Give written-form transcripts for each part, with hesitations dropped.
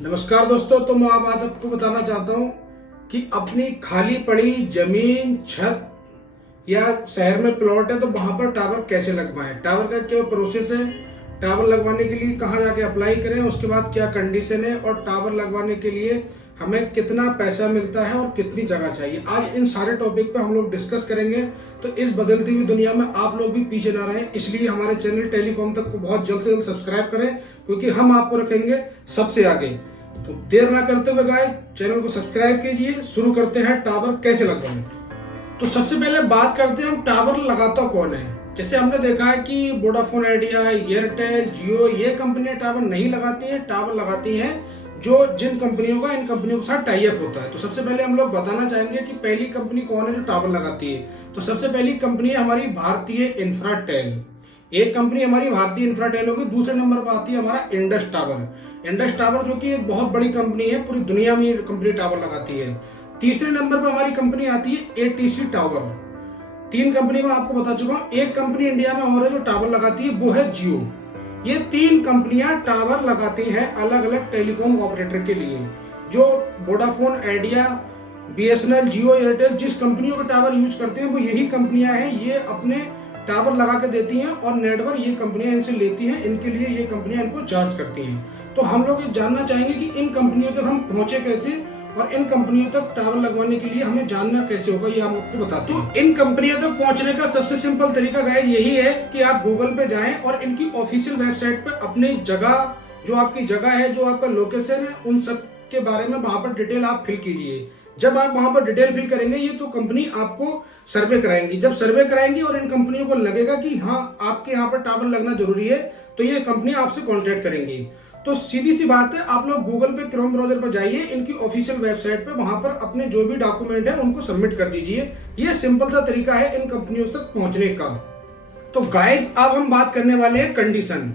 नमस्कार दोस्तों, तो मैं आज आपको बताना चाहता हूँ कि अपनी खाली पड़ी जमीन, छत या शहर में प्लॉट है तो वहां पर टावर कैसे लगवाएं। टावर का क्या प्रोसेस है, टावर लगवाने के लिए कहाँ जाके अप्लाई करें, उसके बाद क्या कंडीशन है और टावर लगवाने के लिए हमें कितना पैसा मिलता है और कितनी जगह चाहिए। आज इन सारे टॉपिक पे हम लोग डिस्कस करेंगे। तो इस बदलती हुई दुनिया में आप लोग भी पीछे ना रहें, इसलिए हमारे चैनल टेलीकॉम तक को बहुत जल्द से जल्द सब्सक्राइब करें, क्योंकि हम आपको रखेंगे सबसे आगे। तो देर ना करते हुए गाइस, चैनल को सब्सक्राइब कीजिए। शुरू करते हैं टावर कैसे लगवाएं। तो सबसे पहले बात करते हैं हम टावर लगाता कौन है। जैसे हमने देखा है कि वोडाफोन आइडिया, एयरटेल, जियो, ये कंपनियां टावर नहीं लगाती हैं। टावर लगाती हैं जो जिन कंपनियों का इन कंपनियों के साथ टाई अप होता है। तो सबसे पहले हम लोग बताना चाहेंगे कि पहली कंपनी कौन है जो टावर लगाती है। तो सबसे पहली कंपनी है हमारी भारतीय इंफ्राटेल। एक कंपनी हमारी भारतीय इंफ्राटेल होगी। दूसरे नंबर पर आती है हमारा इंडस टावर। इंडस टावर जो कि एक बहुत बड़ी कंपनी है, पूरी दुनिया में ये कंपनी टावर लगाती है। तीसरे नंबर पर हमारी कंपनी आती है एटीसी टावर। तीन कंपनी में आपको बता चुका हूं। एक कंपनी इंडिया में और है जो टावर लगाती है, वो है जियो। ये तीन कंपनियां टावर लगाती हैं अलग अलग टेलीकॉम ऑपरेटर के लिए। जो वोडाफोन आइडिया, बीएसएनएल, जियो, एयरटेल जिस कंपनियों के टावर यूज करते हैं वो यही कंपनियां हैं। ये अपने टावर लगा के देती हैं और नेटवर्क ये कंपनियां इनसे लेती हैं। इनके लिए ये कंपनियां इनको चार्ज करती हैं। तो हम लोग ये जानना चाहेंगे कि इन कंपनियों तक हम पहुंचे कैसे और इन कंपनियों तक टावर लगवाने के लिए हमें जानना कैसे होगा, ये हम आपको बताते हैं। तो इन कंपनियों तक पहुंचने का सबसे सिंपल तरीका गाइस यही है कि आप गूगल पे जाएं और इनकी ऑफिशियल वेबसाइट पे अपनी जगह, जो आपकी जगह है, जो आपका लोकेशन है, उन सब के बारे में वहां पर डिटेल आप फिल कीजिए। जब आप वहां पर डिटेल फिल करेंगे ये तो कंपनी आपको सर्वे कराएंगी। जब सर्वे कराएंगी और इन कंपनियों को लगेगा कि हाँ आपके यहाँ पर टावर लगना जरूरी है, तो ये कंपनी आपसे कॉन्टेक्ट करेंगी। तो सीधी सी बात है, आप लोग गूगल पे क्रोम ब्राउजर पर जाइए, इनकी ऑफिशियल वेबसाइट पे, वहां पर अपने जो भी डॉक्यूमेंट है उनको सबमिट कर दीजिए। ये सिंपल सा तरीका है इन कंपनियों तक पहुंचने का। तो गाइस अब हम बात करने वाले हैं कंडीशन।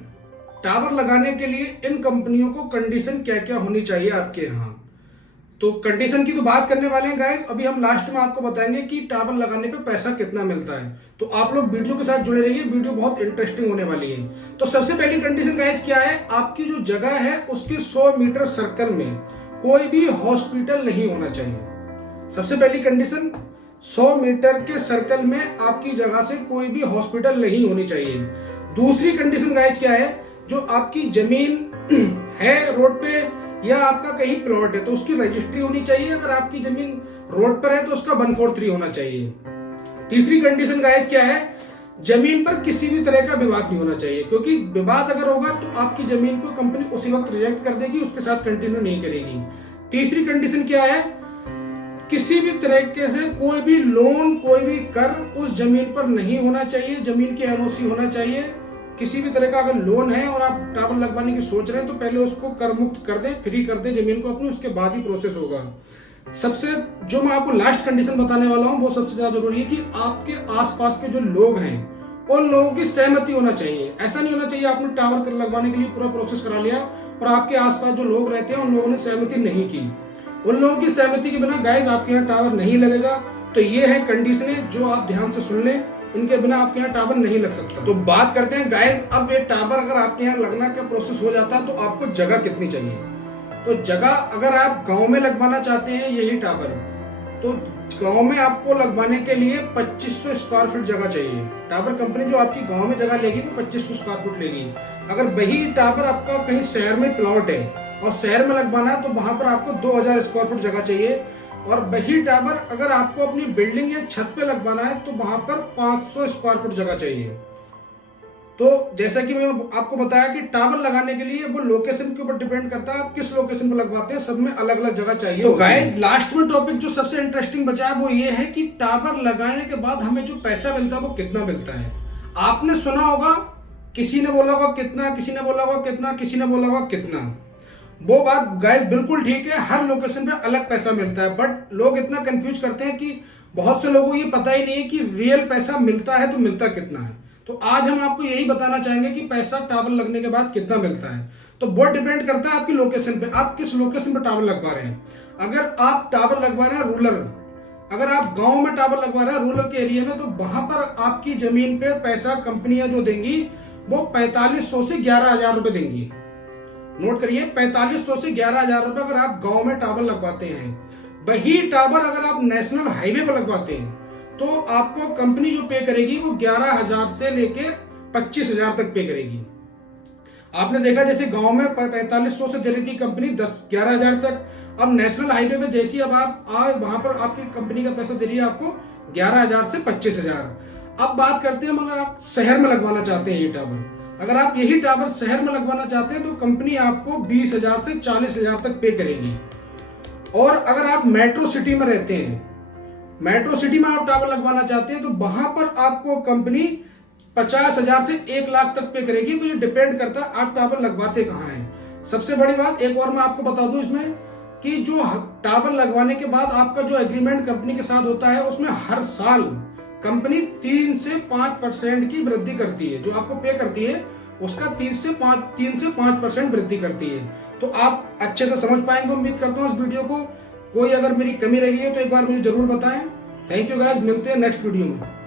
टावर लगाने के लिए इन कंपनियों को कंडीशन क्या क्या होनी चाहिए आपके यहाँ। तो कंडीशन की तो बात करने वाले हैं गाइस। अभी हम लास्ट में आपको बताएंगे कि टावर लगाने पे पैसा कितना मिलता है। तो आप लोग वीडियो के साथ जुड़े रहिए, वीडियो बहुत इंटरेस्टिंग होने वाली है। तो सबसे पहली कंडीशन गाइस क्या है, आपकी जो जगह है उसके 100 मीटर सर्कल में कोई भी हॉस्पिटल नहीं होना चाहिए। सबसे पहली कंडीशन, 100 मीटर के सर्कल में आपकी जगह से कोई भी हॉस्पिटल नहीं होनी चाहिए। दूसरी कंडीशन गाइस क्या है, जो आपकी जमीन है रोड पे या आपका कहीं प्लॉट है तो उसकी रजिस्ट्री होनी चाहिए। अगर आपकी जमीन रोड पर है तो उसका 143 होना चाहिए। तीसरी कंडीशन गाइस क्या है, जमीन पर किसी भी तरह का विवाद नहीं होना चाहिए, क्योंकि विवाद अगर होगा तो आपकी जमीन को कंपनी उसी वक्त रिजेक्ट कर देगी, उसके साथ कंटिन्यू नहीं करेगी। तीसरी कंडीशन क्या है, किसी भी तरीके से कोई भी लोन, कोई भी कर उस जमीन पर नहीं होना चाहिए। जमीन की एनओसी होना चाहिए। किसी भी तरह का अगर लोन है और आप टावर लगवाने की सोच रहे हैं तो पहले उसको कर मुक्त कर दें, फ्री कर दें जमीन को अपनी, उसके बाद ही प्रोसेस होगा। सबसे जो मैं आपको लास्ट कंडीशन बताने वाला हूं वो सबसे ज्यादा जरूरी है कि आपके आसपास के जो लोग हैं उन लोगों की सहमति होना चाहिए। ऐसा नहीं होना चाहिए आपने टावर लगवाने के लिए पूरा प्रोसेस करा लिया और आपके आसपास जो लोग रहते हैं उन लोगों ने सहमति नहीं की। उन लोगों की सहमति के बिना गाइस आपके यहाँ टावर नहीं लगेगा। तो ये है कंडीशनें जो आप ध्यान से सुन लें, इनके बिना आपके यहाँ टावर नहीं लग सकता। तो बात करते हैं गाइस, अब ये टावर अगर आपके यहाँ लगना का प्रोसेस हो जाता है तो आपको जगह कितनी चाहिए। तो जगह अगर आप गांव में लगवाना चाहते हैं यही टावर, तो गांव में आपको लगवाने के लिए 2500 स्क्वायर फीट जगह चाहिए। टावर कंपनी जो आपकी गांव में जगह लेगी वो 2500 स्क्वायर फीट लेगी। अगर वही टावर आपका कहीं शहर में प्लॉट है और शहर में लगवाना है तो वहां पर आपको 2000 स्क्वायर फीट जगह चाहिए। और वही टावर अगर आपको अपनी बिल्डिंग या छत पे लगवाना है तो वहां पर 500 स्क्वायर फीट जगह चाहिए। तो जैसा कि मैं आपको बताया कि टावर लगाने के लिए वो लोकेशन के ऊपर डिपेंड करता है, आप किस लोकेशन पर लगवाते हैं, सब में अलग अलग जगह चाहिए। तो गाइस लास्ट में टॉपिक जो सबसे इंटरेस्टिंग बचा है वो ये है कि टावर लगाने के बाद हमें जो पैसा मिलता है वो कितना मिलता है। आपने सुना होगा, किसी ने बोला होगा कितना, किसी ने बोला होगा कितना, किसी ने बोला होगा कितना। वो बात गाइस बिल्कुल ठीक है, हर लोकेशन पे अलग पैसा मिलता है। बट लोग इतना कंफ्यूज करते हैं कि बहुत से लोगों को ये पता ही नहीं है कि रियल पैसा मिलता है तो मिलता कितना है। तो आज हम आपको यही बताना चाहेंगे कि पैसा टावर लगने के बाद कितना मिलता है। तो वो डिपेंड करता है आपकी लोकेशन पे, आप किस लोकेशन पे टावर लगवा रहे हैं। अगर आप टावर लगवा रहे हैं रूरल, अगर आप गांव में टावर लगवा रहे हैं रूरल के एरिया में, तो वहां पर आपकी जमीन पे पैसा कंपनियां जो देंगी वो 4500 से 11,000 रुपए देंगी। नोट करिए, 4500 से 11,000 रुपए अगर आप गांव में टावर लगवाते हैं। वही टावर अगर आप नेशनल हाईवे पर लगवाते हैं तो आपको कंपनी जो पे करेगी वो 11,000 से लेके 25,000 तक पे करेगी। आपने देखा जैसे गांव में 4500 से दे रही थी कंपनी 11,000 तक, अब नेशनल हाईवे पे जैसी अब आप वहां पर आपकी कंपनी का पैसा दे रही है आपको 11,000 से 25,000। अब बात करते हैं अगर आप शहर में लगवाना चाहते हैं ये टावर, अगर आप यही टावर शहर में लगवाना चाहते हैं तो कंपनी आपको 20,000 से 40,000 तक पे करेगी। और अगर आप मेट्रो सिटी में रहते हैं, मेट्रो सिटी में आप टावर लगवाना चाहते हैं तो वहां पर आपको कंपनी 50,000 से 1 लाख तक पे करेगी। तो ये डिपेंड करता है आप टावर लगवाते कहाँ हैं। सबसे बड़ी बात एक और मैं आपको बता दूं इसमें कि जो टावर लगवाने के बाद आपका जो एग्रीमेंट कंपनी के साथ होता है उसमें हर साल कंपनी 3 से 5% की वृद्धि करती है। जो आपको पे करती है उसका 3 से 5% वृद्धि करती है। तो आप अच्छे से समझ पाएंगे उम्मीद करता हूँ इस वीडियो को। कोई अगर मेरी कमी रही है तो एक बार मुझे जरूर बताएं। थैंक यू गाइस, मिलते हैं नेक्स्ट वीडियो में।